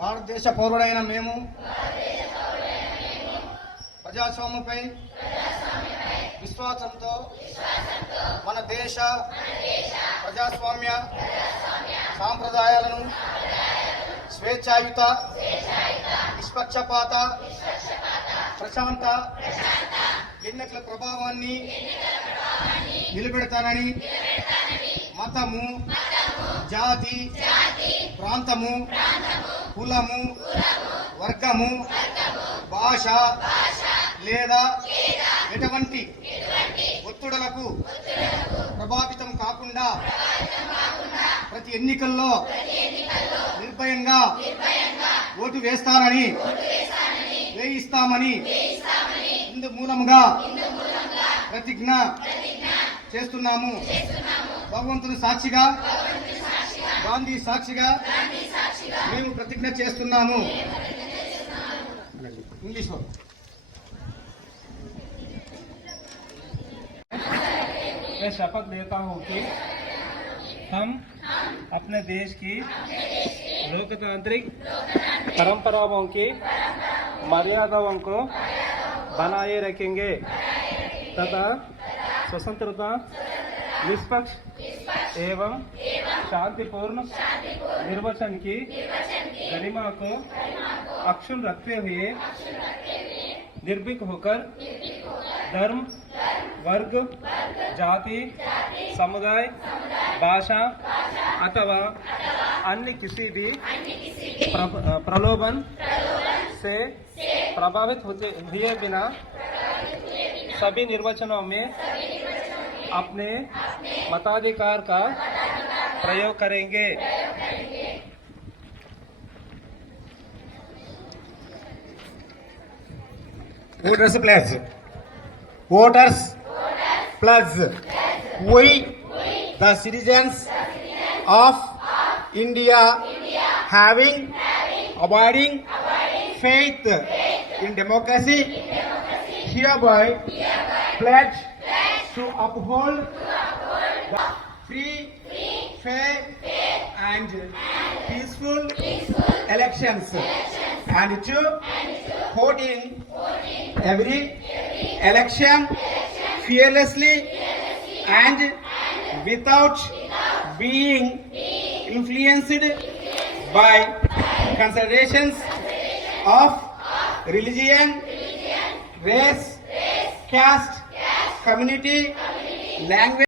భారతదేశ పౌరుడైన మేము ప్రజాస్వామ్యంపై విశ్వాసంతో మన దేశ ప్రజాస్వామ్య సాంప్రదాయాలను స్వేచ్ఛాయుత, నిష్పక్షపాత, ప్రశాంత ఎన్నికల ప్రభావాన్ని నిలబెడతానని మతము, జాతి, ప్రాంతము, కులము, వర్గము, భాష లేదా ఎటువంటి ఒత్తిడులకు ప్రభావితం కాకుండా ప్రతి ఎన్నికల్లో నిర్భయంగా ఓటు వేస్తానని, వేయిస్తామని ఇందు మూలముగా ప్రతిజ్ఞ చేస్తున్నాము. భగవంతుని సాక్షిగా, గాంధీ సాక్షిగా మేము ప్రతిజ్ఞ చేస్తున్నాము. ఇంగ్లీష్ లో मैं शपथ लेता हूँ कि हम अपने देश की लोकतांत्रिक परंपराओं की मर्यादाओं को बनाए रखेंगे तथा स्वतंत्रता, निष्पक्ष एवं शांतिपूर्ण निर्वाचन की गरिमा को अक्षुण्ण रखते हुए निर्भीक होकर धर्म, वर्ग, जाति, समुदाय, भाषा अथवा अन्य किसी भी प्रलोभन से प्रभावित हुए बिना सभी निर्वाचनों में अपने मताधिकार का प्रयोग करेंगे। Voters plus. Voters plus. We, the citizens of India, having abiding faith in democracy, hereby pledge to uphold the free, fair, and peaceful elections, and to vote in every election fearlessly and without being influenced by considerations of religion, race, caste, community, language,